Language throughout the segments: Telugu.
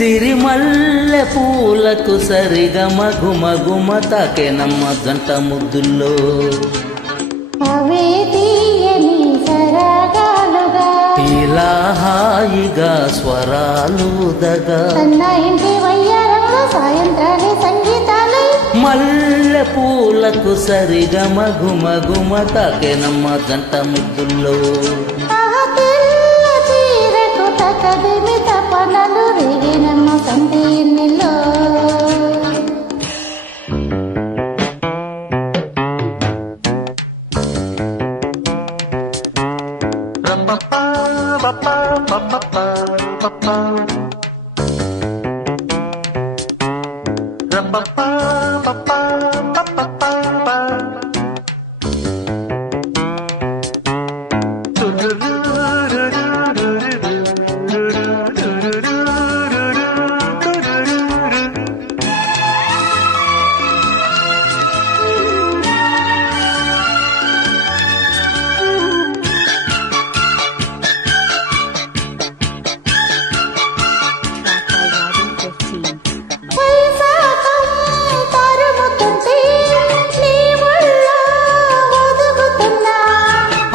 సిరిమల్లె పూలకు సరిగమ గుమగుమ తాకెనమ్మ జంట ముద్దుల్లో అవే తీయని సరాగాలుగా ఇలా హాయిగా స్వరాలు దగా తన ఇంటి వయ్యారంలో సాయంత్రాలే సంగీతాలు మల్లె పూలకు సరిగమ గుమగుమ తాకెనమ్మ జంట ముద్దుల్లో తకదిమి తపనలు రేగినమ్మ సంధి ఎన్నెల్లో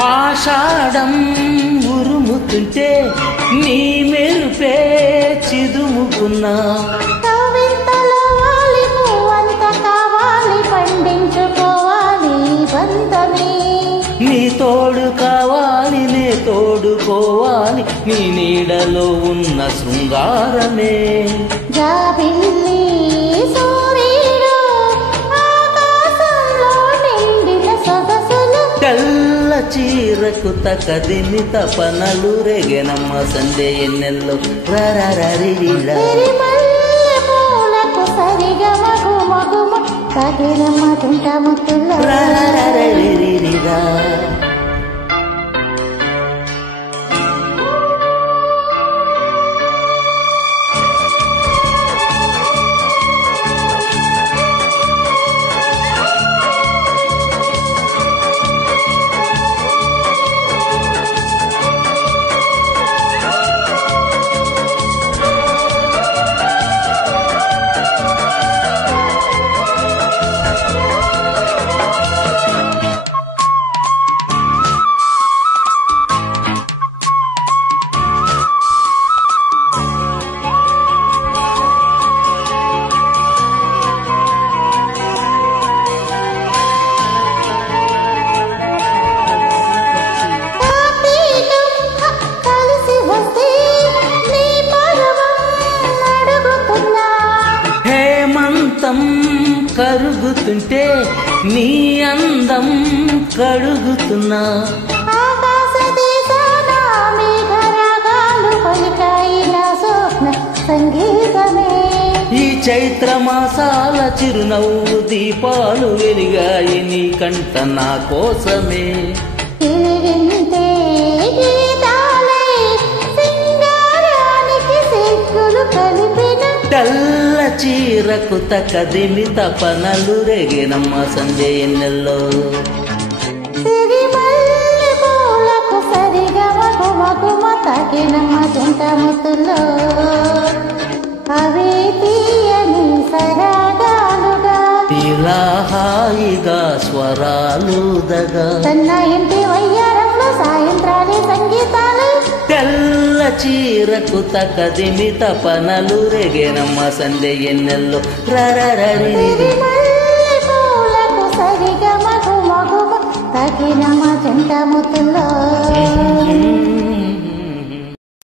ఆషాఢం ఉరుముతుంటే నీ మెరుపే చిదుముకున్నా కవింతలో వాలి నువ్వంత కావాలి పండించుకోవాలి బంధమే నీ తోడు కావాలి నే తోడుకోవాలి నీ నీడలో ఉన్న శృంగారమే జాబిల్లి సూర్యుడు ఆకాశంలో నిండిన సొగసులు తెల్ల చీరకు తకదిమి తపనలు రేగెనమ్మ సందే ఎన్నెల్లో రారారిరా సిరిమల్లె పూలకు సరిగమ గుమగుమ తగినమ్మ తుంట ముత్తుల్లో రారారిరా కరుగుతుంటే నీ అందం కడుగుతున్నా ఆకాశ దేశాన మేఘరాగాలు పలికాయిన స్వప్న సంగీతమే ఈ చైత్ర మాసాల చిరునవ్వు దీపాలు వెలిగాయి నీ కంట నా కోసమే తిరిగింటే గీతాలే సింగారానికి సిగ్గులు కలిపిన తెల్ల చీరకు తకదిమి తపనలు రేగెనమ్మ సంజే ఎన్నెల్లో సిరిమల్లె పూలకు సరిగమ గుమగుమ తాకినమ్మ తుంట ముత్తుల్లో అవే తీయని సరాగాలుగా ఇలా హాయిగా స్వరాలు దగా తన ఇంటి వయ్యారంలో సాయంత్రాలే సంగీతాలు తెల్ల చీరకు తకదిమి తపనలు రేగెనమ్మ సందే ఎన్నెల్లో రారారి సిరిమల్లె పూలకు సరిగమ గుమగుమ తగినమ్మ తుంట ముత్తుల్లో